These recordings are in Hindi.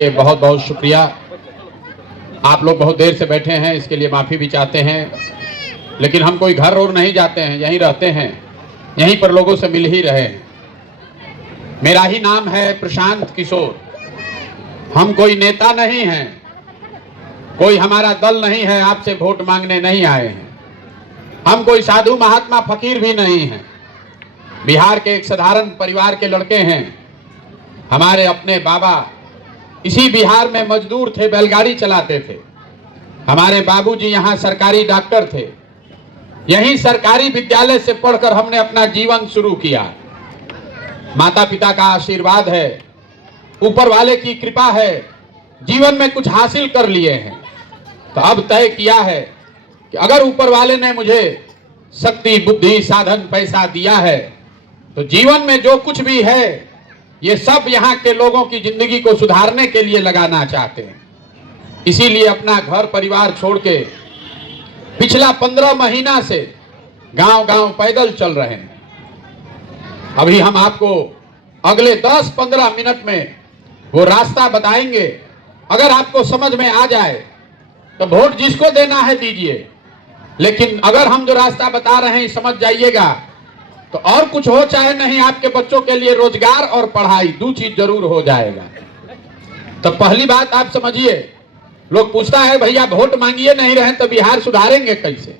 बहुत बहुत शुक्रिया। आप लोग बहुत देर से बैठे हैं, इसके लिए माफ़ी भी चाहते हैं, लेकिन हम कोई घर और नहीं जाते हैं, यहीं रहते हैं, यहीं पर लोगों से मिल ही रहे हैं। मेरा ही नाम है प्रशांत किशोर। हम कोई नेता नहीं हैं, कोई हमारा दल नहीं है, आपसे वोट मांगने नहीं आए हैं। हम कोई साधु महात्मा फकीर भी नहीं हैं। बिहार के एक साधारण परिवार के लड़के हैं। हमारे अपने बाबा इसी बिहार में मजदूर थे, बैलगाड़ी चलाते थे। हमारे बाबूजी यहाँ सरकारी डॉक्टर थे। यहीं सरकारी विद्यालय से पढ़कर हमने अपना जीवन शुरू किया। माता पिता का आशीर्वाद है, ऊपर वाले की कृपा है, जीवन में कुछ हासिल कर लिए हैं। तो अब तय किया है कि अगर ऊपर वाले ने मुझे शक्ति, बुद्धि, साधन, पैसा दिया है, तो जीवन में जो कुछ भी है ये सब यहाँ के लोगों की जिंदगी को सुधारने के लिए लगाना चाहते हैं। इसीलिए अपना घर परिवार छोड़ के पिछला 15 महीना से गांव गांव पैदल चल रहे हैं। अभी हम आपको अगले 10-15 मिनट में वो रास्ता बताएंगे। अगर आपको समझ में आ जाए तो वोट जिसको देना है दीजिए, लेकिन अगर हम जो रास्ता बता रहे हैं समझ जाइएगा तो और कुछ हो चाहे नहीं, आपके बच्चों के लिए रोजगार और पढ़ाई 2 चीज जरूर हो जाएगा। तो पहली बात आप समझिए, लोग पूछता है भैया वोट मांगिए नहीं रहे तो बिहार सुधारेंगे कैसे?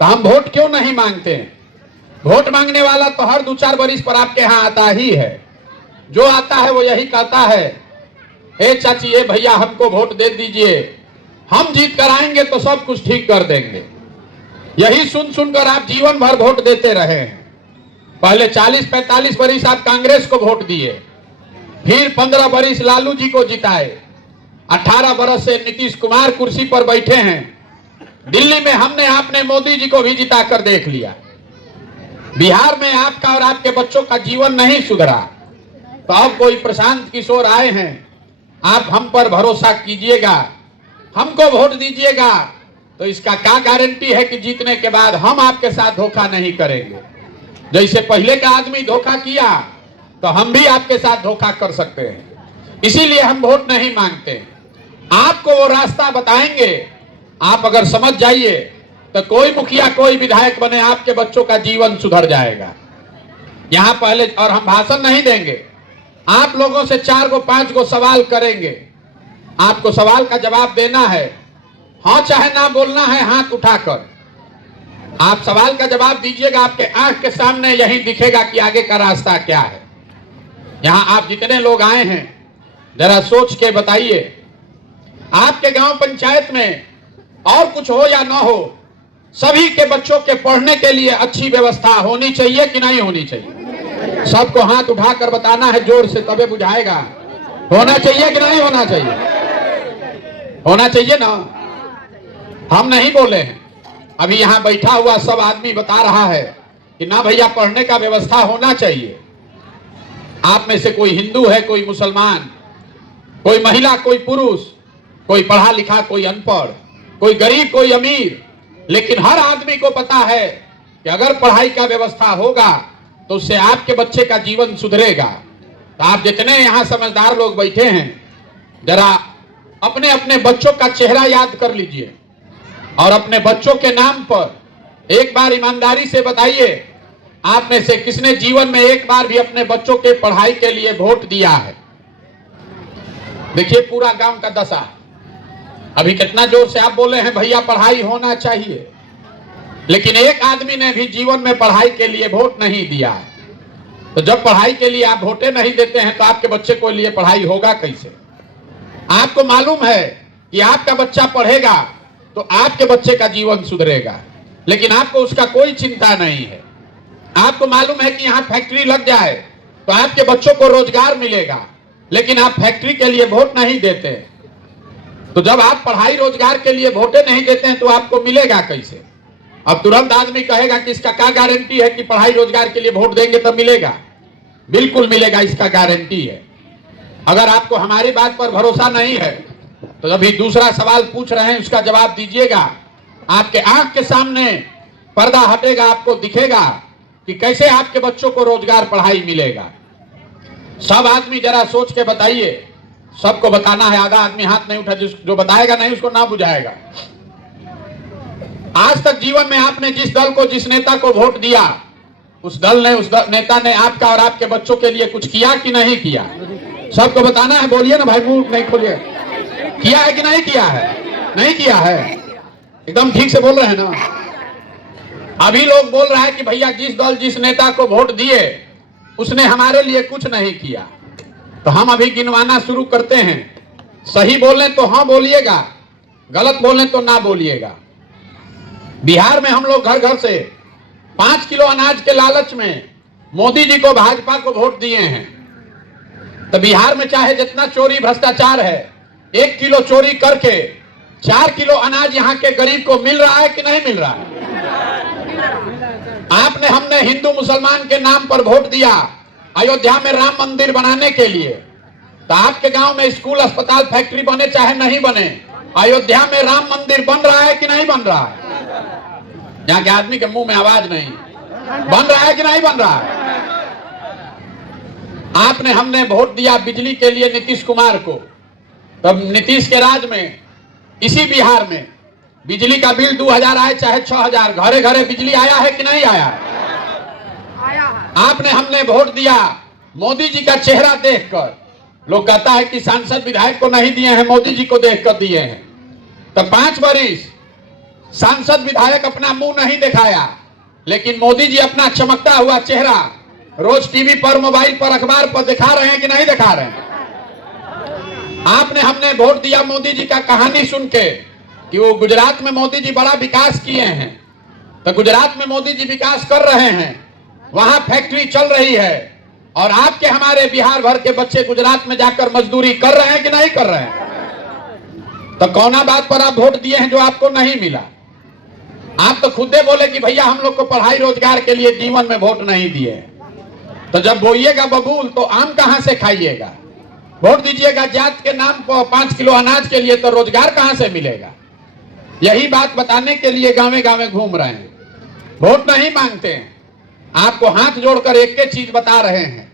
तो हम वोट क्यों नहीं मांगते हैं? वोट मांगने वाला तो हर 2-4 बरिस पर आपके यहाँ आता ही है। जो आता है वो यही कहता है, ए चाची, ए भैया, हमको वोट दे दीजिए, हम जीत कर आएंगे तो सब कुछ ठीक कर देंगे। यही सुन सुनकर आप जीवन भर वोट देते रहे हैं। पहले 40-45 बरिस आप कांग्रेस को वोट दिए, फिर 15 बरिस लालू जी को जिताए, 18 बरस से नीतीश कुमार कुर्सी पर बैठे हैं। दिल्ली में हमने आपने मोदी जी को भी जिता कर देख लिया। बिहार में आपका और आपके बच्चों का जीवन नहीं सुधरा। तो अब कोई प्रशांत किशोर आए हैं, आप हम पर भरोसा कीजिएगा, हमको वोट दीजिएगा, तो इसका क्या गारंटी है कि जीतने के बाद हम आपके साथ धोखा नहीं करेंगे? जैसे पहले का आदमी धोखा किया तो हम भी आपके साथ धोखा कर सकते हैं। इसीलिए हम वोट नहीं मांगते। आपको वो रास्ता बताएंगे, आप अगर समझ जाइए तो कोई मुखिया, कोई विधायक बने, आपके बच्चों का जीवन सुधर जाएगा। यहाँ पहले और हम भाषण नहीं देंगे, आप लोगों से 4-5 गो सवाल करेंगे। आपको सवाल का जवाब देना है, हाँ चाहे ना बोलना है हाथ उठाकर। आप सवाल का जवाब दीजिएगा, आपके आंख के सामने यही दिखेगा कि आगे का रास्ता क्या है। यहाँ आप जितने लोग आए हैं जरा सोच के बताइए, आपके गांव पंचायत में और कुछ हो या ना हो, सभी के बच्चों के पढ़ने के लिए अच्छी व्यवस्था होनी चाहिए कि नहीं होनी चाहिए? सबको हाथ उठाकर बताना है जोर से, तबे बुझाएगा। होना चाहिए कि नहीं होना चाहिए? होना चाहिए ना। हम नहीं बोले हैं, अभी यहाँ बैठा हुआ सब आदमी बता रहा है कि ना भैया पढ़ने का व्यवस्था होना चाहिए। आप में से कोई हिंदू है, कोई मुसलमान, कोई महिला, कोई पुरुष, कोई पढ़ा लिखा, कोई अनपढ़, कोई गरीब, कोई अमीर, लेकिन हर आदमी को पता है कि अगर पढ़ाई का व्यवस्था होगा तो उससे आपके बच्चे का जीवन सुधरेगा। तो आप जितने यहाँ समझदार लोग बैठे हैं, जरा अपने अपने बच्चों का चेहरा याद कर लीजिए और अपने बच्चों के नाम पर एक बार ईमानदारी से बताइए, आप में से किसने जीवन में एक बार भी अपने बच्चों के पढ़ाई के लिए वोट दिया है? देखिए पूरा गांव का दशा। अभी कितना जोर से आप बोले हैं भैया पढ़ाई होना चाहिए, लेकिन एक आदमी ने भी जीवन में पढ़ाई के लिए वोट नहीं दिया है। तो जब पढ़ाई के लिए आप वोटें नहीं देते हैं तो आपके बच्चे को लिए पढ़ाई होगा कैसे? आपको मालूम है कि आपका बच्चा पढ़ेगा तो आपके बच्चे का जीवन सुधरेगा, लेकिन आपको उसका कोई चिंता नहीं है। आपको मालूम है कि यहाँ फैक्ट्री लग जाए तो आपके बच्चों को रोजगार मिलेगा, लेकिन आप फैक्ट्री के लिए वोट नहीं देते। तो जब आप पढ़ाई रोजगार के लिए वोटें नहीं देते हैं तो आपको मिलेगा कैसे? अब तुरंत आदमी कहेगा कि इसका क्या गारंटी है कि पढ़ाई रोजगार के लिए वोट देंगे तब मिलेगा? बिल्कुल मिलेगा, इसका गारंटी है। अगर आपको हमारी बात पर भरोसा नहीं है तो अभी दूसरा सवाल पूछ रहे हैं, उसका जवाब दीजिएगा। आपके आंख के सामने पर्दा हटेगा, आपको दिखेगा कि कैसे आपके बच्चों को रोजगार, पढ़ाई मिलेगा। सब आदमी जरा सोच के बताइए, सबको बताना है, आधा आदमी हाथ नहीं उठा, जो बताएगा नहीं उसको ना बुझाएगा। आज तक जीवन में आपने जिस दल को, जिस नेता को वोट दिया, उस नेता ने आपका और आपके बच्चों के लिए कुछ किया कि नहीं किया? सबको बताना है, बोलिए ना भाई, मुंह नहीं खोलिए। किया है कि नहीं किया है? नहीं किया है, एकदम ठीक से बोल रहे हैं ना। अभी लोग बोल रहा है कि भैया जिस दल, जिस नेता को वोट दिए उसने हमारे लिए कुछ नहीं किया। तो हम अभी गिनवाना शुरू करते हैं। सही बोलें तो हाँ बोलिएगा, गलत बोलें तो ना बोलिएगा। बिहार में हम लोग घर घर से 5 किलो अनाज के लालच में मोदी जी को, भाजपा को वोट दिए हैं। तो बिहार में चाहे जितना चोरी भ्रष्टाचार है, 1 किलो चोरी करके 4 किलो अनाज यहाँ के गरीब को मिल रहा है कि नहीं मिल रहा है? आपने, हमने हिंदू मुसलमान के नाम पर वोट दिया अयोध्या में राम मंदिर बनाने के लिए। तो आपके गांव में स्कूल, अस्पताल, फैक्ट्री बने चाहे नहीं बने, अयोध्या में राम मंदिर बन रहा है कि नहीं बन रहा है? यहाँ के आदमी के मुंह में आवाज नहीं, बन रहा है कि नहीं बन रहा है? आपने, हमने वोट दिया बिजली के लिए नीतीश कुमार को। तब नीतीश के राज में इसी बिहार में बिजली का बिल 2000 आए चाहे 6000, घरे घरे बिजली आया है कि नहीं आया? आपने, हमने वोट दिया मोदी जी का चेहरा देखकर। लोग कहता है कि सांसद विधायक को नहीं दिए हैं, मोदी जी को देखकर दिए हैं। तो 5 वर्ष सांसद विधायक अपना मुंह नहीं दिखाया, लेकिन मोदी जी अपना चमकता हुआ चेहरा रोज टीवी पर, मोबाइल पर, अखबार पर दिखा रहे हैं कि नहीं दिखा रहे हैं? आपने, हमने वोट दिया मोदी जी का कहानी सुन के कि वो गुजरात में मोदी जी बड़ा विकास किए हैं। तो गुजरात में मोदी जी विकास कर रहे हैं, वहां फैक्ट्री चल रही है, और आपके, हमारे बिहार भर के बच्चे गुजरात में जाकर मजदूरी कर रहे हैं कि नहीं कर रहे हैं? तो कौना बात पर आप वोट दिए हैं जो आपको नहीं मिला? आप तो खुदे बोले कि भैया हम लोग को पढ़ाई रोजगार के लिए जीवन में वोट नहीं दिए। तो जब बोइएगा बबूल तो आम कहां से खाइएगा? वोट दीजिएगा जात के नाम पर 5 किलो अनाज के लिए, तो रोजगार कहां से मिलेगा? यही बात बताने के लिए गांवे गांवे घूम रहे हैं, वोट नहीं मांगते हैं। आपको हाथ जोड़कर एक एक चीज बता रहे हैं,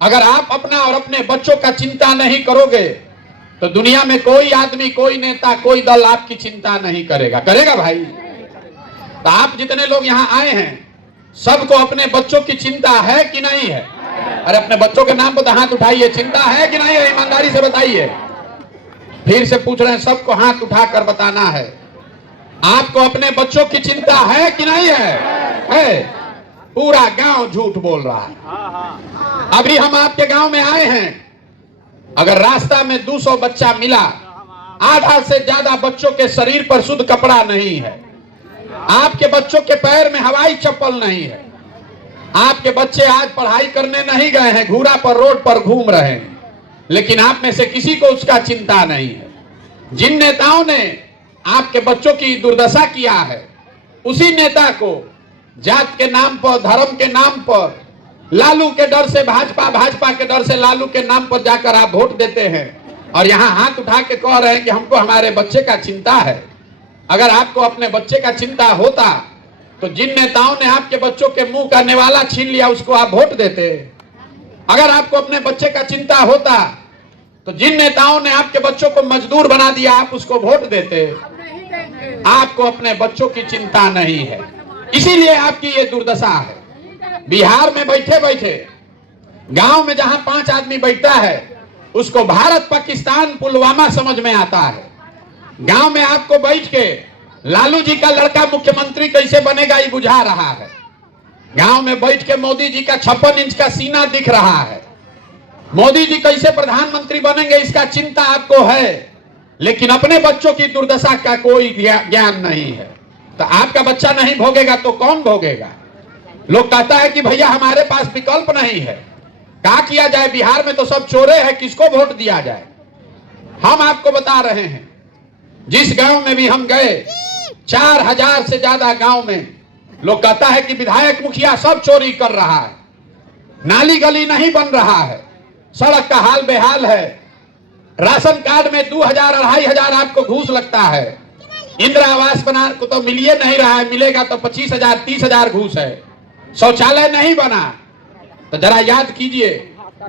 अगर आप अपना और अपने बच्चों का चिंता नहीं करोगे तो दुनिया में कोई आदमी, कोई नेता, कोई दल आपकी चिंता नहीं करेगा। करेगा भाई? तो आप जितने लोग यहाँ आए हैं, सबको अपने बच्चों की चिंता है कि नहीं है? अरे अपने बच्चों के नाम पर तो हाथ उठाइए, चिंता है कि नहीं है? ईमानदारी से बताइए। फिर से पूछ रहे हैं, सबको हाथ उठाकर बताना है, आपको अपने बच्चों की चिंता है कि नहीं है? है। पूरा गांव झूठ बोल रहा है। अभी हम आपके गांव में आए हैं, अगर रास्ता में 200 बच्चा मिला, आधा से ज्यादा बच्चों के शरीर पर शुद्ध कपड़ा नहीं है, आपके बच्चों के पैर में हवाई चप्पल नहीं है, आपके बच्चे आज पढ़ाई करने नहीं गए हैं, घूरा पर, रोड पर घूम रहे हैं, लेकिन आप में से किसी को उसका चिंता नहीं है। जिन नेताओं ने आपके बच्चों की दुर्दशा किया है, उसी नेता को जात के नाम पर, धर्म के नाम पर, लालू के डर से भाजपा, भाजपा के डर से लालू के नाम पर जाकर आप वोट देते हैं, और यहाँ हाथ उठा के कह रहे हैं कि हमको हमारे बच्चे का चिंता है। अगर आपको अपने बच्चे का चिंता होता तो जिन नेताओं ने आपके बच्चों के मुंह का निवाला छीन लिया उसको आप वोट देते। अगर आपको अपने बच्चे का चिंता होता तो जिन नेताओं ने आपके बच्चों को मजदूर बना दिया आप उसको वोट देते। आपको अपने बच्चों की चिंता नहीं है, इसीलिए आपकी ये दुर्दशा है। बिहार में बैठे बैठे गांव में जहां 5 आदमी बैठता है उसको भारत, पाकिस्तान, पुलवामा समझ में आता है। गांव में आपको बैठ के लालू जी का लड़का मुख्यमंत्री कैसे बनेगा ये बुझा रहा है। गांव में बैठ के मोदी जी का 56 इंच का सीना दिख रहा है। मोदी जी कैसे प्रधानमंत्री बनेंगे इसका चिंता आपको है, लेकिन अपने बच्चों की दुर्दशा का कोई ज्ञान नहीं है। तो आपका बच्चा नहीं भोगेगा तो कौन भोगेगा? लोग कहता है कि भैया हमारे पास विकल्प नहीं है, क्या किया जाए? बिहार में तो सब चोरे हैं, किसको वोट दिया जाए? हम आपको बता रहे हैं, जिस गांव में भी हम गए 4000 से ज्यादा गांव में लोग कहता है कि विधायक, मुखिया सब चोरी कर रहा है, नाली गली नहीं बन रहा है, सड़क का हाल बेहाल है, राशन कार्ड में 2000-2500 आपको घूस लगता है, इंदिरा आवास बना को तो मिलिए नहीं रहा है, मिलेगा तो 25,000-30,000 घूस है, शौचालय नहीं बना। तो जरा याद कीजिए,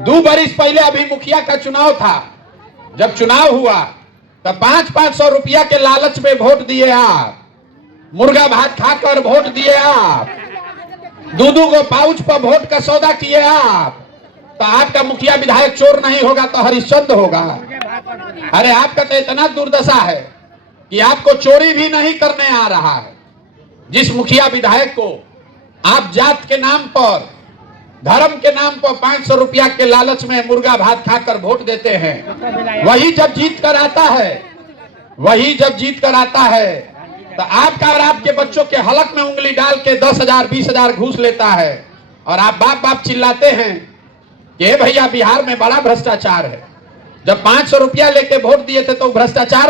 2 बरिस पहले अभी मुखिया का चुनाव था, जब चुनाव हुआ तब 500-500 रुपया के लालच में वोट दिए आप, मुर्गा भात खाकर वोट दिए आप, दूधू को पाउच पर वोट का सौदा किए आप। तो आपका मुखिया विधायक चोर नहीं होगा तो हरिश्चंद्र होगा। अरे आपका तो इतना दुर्दशा है कि आपको चोरी भी नहीं करने आ रहा है। जिस मुखिया विधायक को आप जात के नाम पर, धर्म के नाम पर 500 रुपया के लालच में मुर्गा भात खाकर वोट देते हैं, वही जब जीत कर आता है तो आपका और आपके बच्चों के हलक में उंगली डाल के 10,000 20,000 घूस लेता है और आप बाप बाप चिल्लाते हैं कि भैया बिहार में बड़ा भ्रष्टाचार है। जब 500 रुपया लेके वोट दिए थे तो भ्रष्टाचार